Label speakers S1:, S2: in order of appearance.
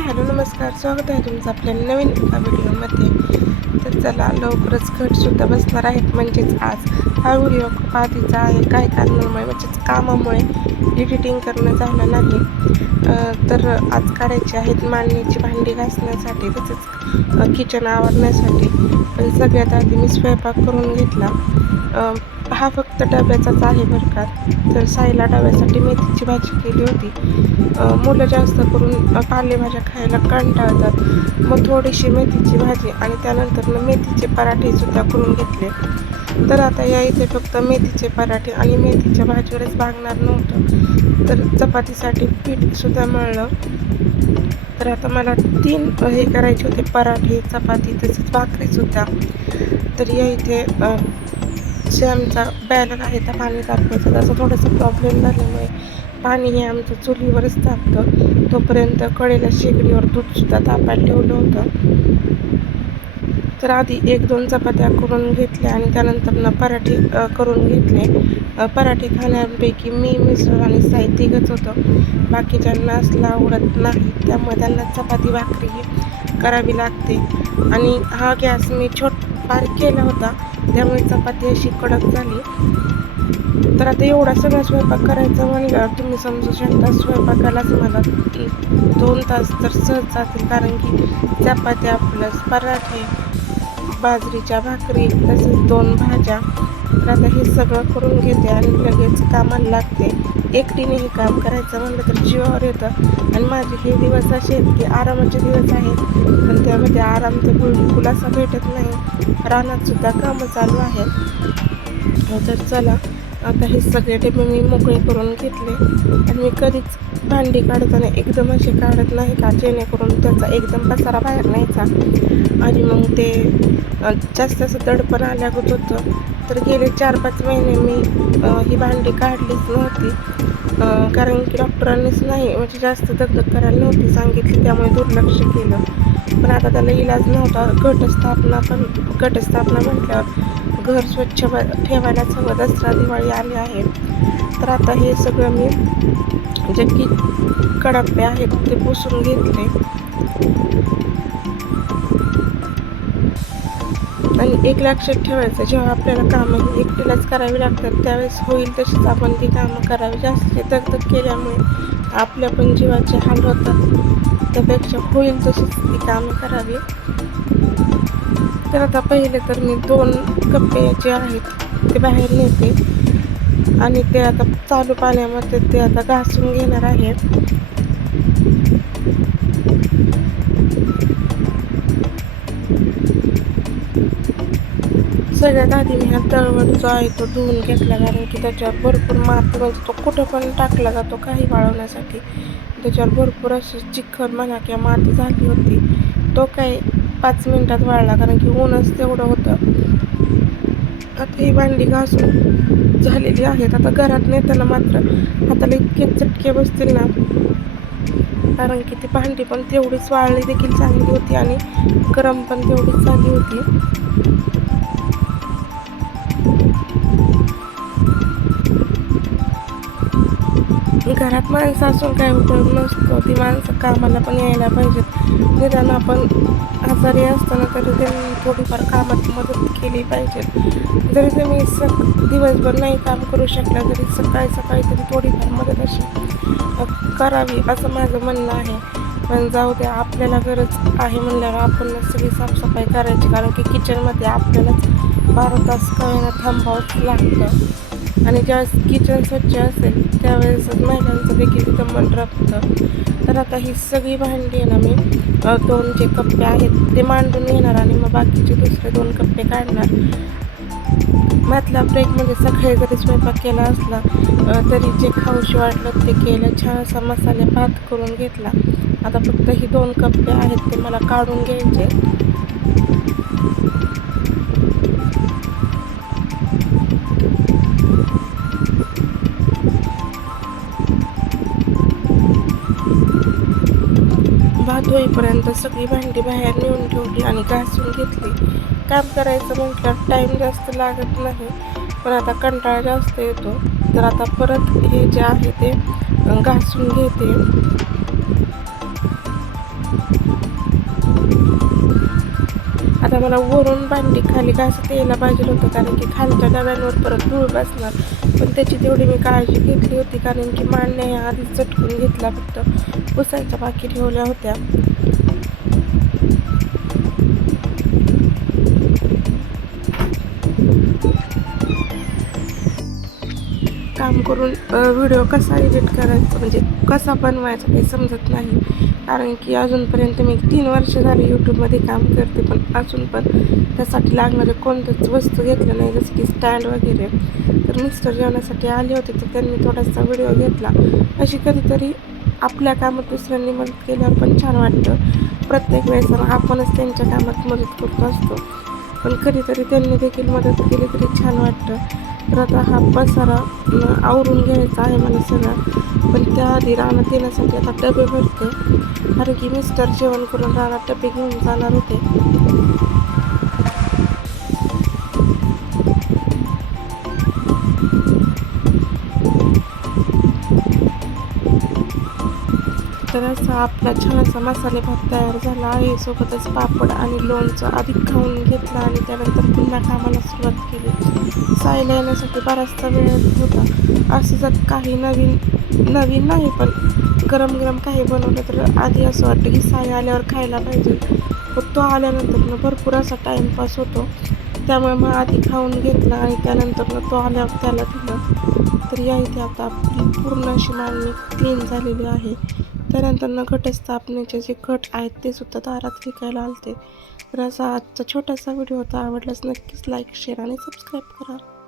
S1: Hello नमस्कार. स्वागत आहे तुमचं आपल्या नवीन एका व्हिडिओमध्ये. तर चला लवकरच घटसुद्धा बसणार आहेत. म्हणजेच आज हा व्हिडिओ खूप आधीचा आहे. काय कारणामुळे म्हणजेच कामामुळे एडिटिंग करणं झालं नाही. तर आज काढायची आहेत मांडणीची भांडी घासण्यासाठी तसेच किचन आवरण्यासाठी. पण सगळ्यात आधी मी स्वयंपाक करून घेतला. हा फक्त डब्याचाच आहे बरं का. तर साईला डब्यासाठी मेथीची भाजी केली होती. मुलं जास्त करून पालेभाज्या खायला कंटाळतात. मग थोडीशी मेथीची भाजी आणि त्यानंतर मग मेथीचे पराठेसुद्धा करून घेतले. तर आता या इथे फक्त मेथीचे पराठे आणि मेथीच्या भाजीवरच भागणार नव्हतं. तर चपातीसाठी पीठसुद्धा मळलं. तर आता मला तीन हे करायचे होते पराठे चपाती तसेच भाकरीसुद्धा तर या इथे जे आमचा बॅलर आहे त्या पाणी तापवायचा त्याचा थोडासा प्रॉब्लेम झाल्यामुळे पाणी हे आमचं चुलीवरच तापतं. तोपर्यंत कडेला शेगडीवर दूधसुद्धा तापायला ठेवलं होतं. तर आधी एक दोन चपात्या करून घेतल्या आणि त्यानंतर ना पराठे करून घेतले. पराठे खाण्यापैकी मी मिस्टर आणि साई तिघच होतं. बाकीच्यांना असला आवडत नाही त्यामुळे त्यांना चपाती भाकरी करावी लागते. आणि हा गॅस मी छोट बारीक केला होता त्यामुळे चपाती अशी कडक झाली. तर आता एवढा सगळा स्वयंपाक करायचा म्हणल्यावर तुम्ही समजू शकता स्वयंपाकालाच मला दोन तास तर सहज जातील कारण की चपात्या प्लस पराठे. बाजरीच्या भाकरी तसेच दोन भाज्या. तर आता हे सगळं करून घेते आणि लगेच कामाला लागते. एकटीने हे काम करायचं म्हणलं तर जीवावर येतं. आणि माझे हे दिवस असे आहेत की आरामाचे दिवस आहेत. पण त्यामध्ये आराम तर बिलकुल असा भेटत नाही. रानातसुद्धा कामं चालू आहेत. तर चला आता हे सगळे डबे मी मोकळे करून घेतले. आणि मी कधीच भांडी काढताना एकदम असे काढत नाही का? जेणेकरून त्याचा एकदम पसारा बाहेर न्यायचा. आणि मग ते जास्त असं दडपण आल्यागत होतं. तर गेले चार पाच महिने मी ही भांडी काढलीच नव्हती. कारण की डॉक्टरांनीच नाही म्हणजे जास्त दगदग करायला नव्हती सांगितली त्यामुळे दुर्लक्ष केलं. पण आता त्याला इलाज नव्हता. घटस्थापना पण घटस्थापना म्हटल्यावर घर स्वच्छ ब- ठेवायलाच हवं दसरा दिवाळी आली आहे. तर आता हे सगळं मी जे की कडप्पे आहेत ते पुसून घेतले. आणि एक लक्षात ठेवायचं जेव्हा आपल्याला कामं एकटीलाच करावी लागतात त्यावेळेस होईल तशीच आपण ती कामं करावी. जास्त दगदग केल्यामुळे आपल्या पण जीवाचे हाल होतात. त्यापेक्षा होईल तशीच ती कामं करावी. तर आता पहिले तर मी दोन कप्पे जे आहेत ते बाहेर नेते. आणि ते आता चालू पाण्यामध्ये ते आता घासून घेणार आहेत. सगळ्यात आधी मी हा तळवट जो आहे तो धुवून घेतला कारण की त्याच्यावर भरपूर माती म्हणजे तो कुठं पण टाकला जातो काही वाळवण्यासाठी. त्याच्यावर भरपूर अशी चिखल म्हणा किंवा माती झाली होती तो काही पाच मिनटात वाळला कारण की ऊनच तेवढं होतं. आता ही भांडी घासून झालेली आहेत. आता घरात नेताना मात्र हाताला इतके चटके बसतील ना. कारण की ती भांडी पण तेवढीच वाळली देखील चांगली होती आणि गरम पण तेवढीच झाली होती. घरात माणसं असून काय उपयोग नसतो. ती माणसं कामाला पण यायला पाहिजेत. निदान आपण आजारी असताना तरी त्यांनी थोडीफार कामात मदत केली पाहिजे. जरी तुम्ही सक दिवसभर नाही काम करू शकला तरी सकाळी सकाळी तरी थोडीफार मदत अशी करावी असं माझं म्हणणं आहे. पण जाऊ द्या आपल्याला गरज आहे म्हणल्यावर आपण सगळी साफसफाई करायची. कारण की किचनमध्ये आपल्यालाच बारा तास कळणं थांबावंच लागतं. आणि ज्यावेळेस किचन स्वच्छ असेल त्यावेळेसच महिलांचं देखील तिथं मन तर आता ही सगळी भांडी आहे ना मी दोन जे कप्पे आहेत ते मांडून घेणार आणि मग बाकीचे दुसरे दोन कप्पे काढणार. मातला ब्रेकमध्ये सकाळी जरी स्वयंपाक केला असला तरी जे खाऊशी वाटलं ते केलं छान असा मसाले भात करून घेतला. आता फक्त ही दोन कप्पे आहेत ते मला काढून घ्यायचे. भात होईपर्यंत सगळी भांडी बाहेर नेऊन ठेवली आणि घासून घेतली. काम करायचं म्हटलं टाईम जास्त लागत नाही पण आता कंटाळा जास्त येतो. तर आता परत हे जे आहे ते घासून घेते. आता मला वरून भांडी खाली घासत यायला पाहिजे होतं कारण की खालच्या डब्यांवर परत धूळ बसणार. पण त्याची तेवढी मी काळजी घेतली होती कारण की मांडण्या ह्या आधीच चटकून घेतला फक्त. पुसायच्या बाकी ठेवल्या होत्या. काम करून व्हिडिओ कसा एडिट करायचा? म्हणजे कसा बनवायचा काही समजत नाही. कारण की अजूनपर्यंत मी तीन वर्ष झाली यूट्यूबमध्ये काम करते पण अजून पण त्यासाठी लागणारे कोणत्याच वस्तू घेतल्या नाही जसं की स्टँड वगैरे. तर मिस्टर जेवणासाठी आले होते तर त्यांनी थोडासा व्हिडिओ घेतला. अशी कधीतरी आपल्या कामात दुसऱ्यांनी मदत केल्यावर पण छान वाटतं प्रत्येक वेळेस आपणच त्यांच्या कामात मदत करत असतो. पण कधीतरी त्यांनी देखील मदत केली तरी छान वाटतं. तर आता हा पसारा आवरून घ्यायचा आहे मला सगळा पण त्याआधी राणा देण्यासाठी आता डबे भरते. कारण की मिस्टर जेवण करून राणा डबे घेऊन जाणार होते. तर असा आपला छान असा मसाले भात तयार झाला आहे. सोबतच पापड आणि लोणचं अधिक खाऊन घेतला आणि त्यानंतर पुन्हा कामाला सुरुवात केली. सायला येण्यासाठी बराचसा वेळ होता. असं जर काही नवीन नवीन नाही पण गरम गरम काही बनवलं तर आधी असं वाटतं की साय आल्यावर खायला पाहिजे. पण तो आल्यानंतर भरपूर असा टाईमपास होतो. त्यामुळे मग आधी खाऊन घेतला आणि त्यानंतर तो आल्यावर त्याला दिलं. तर या इथे आता आपली पूर्ण अशी मांडणी क्लीन झालेली आहे. त्यानंतर न घटस्थापनेचे जे घट आहेत ते सुद्धा दारात विकायला आलते. तर असा आजचा छोटासा व्हिडिओ होता. आवडल्यास नक्कीच लाईक शेअर आणि सबस्क्राईब करा.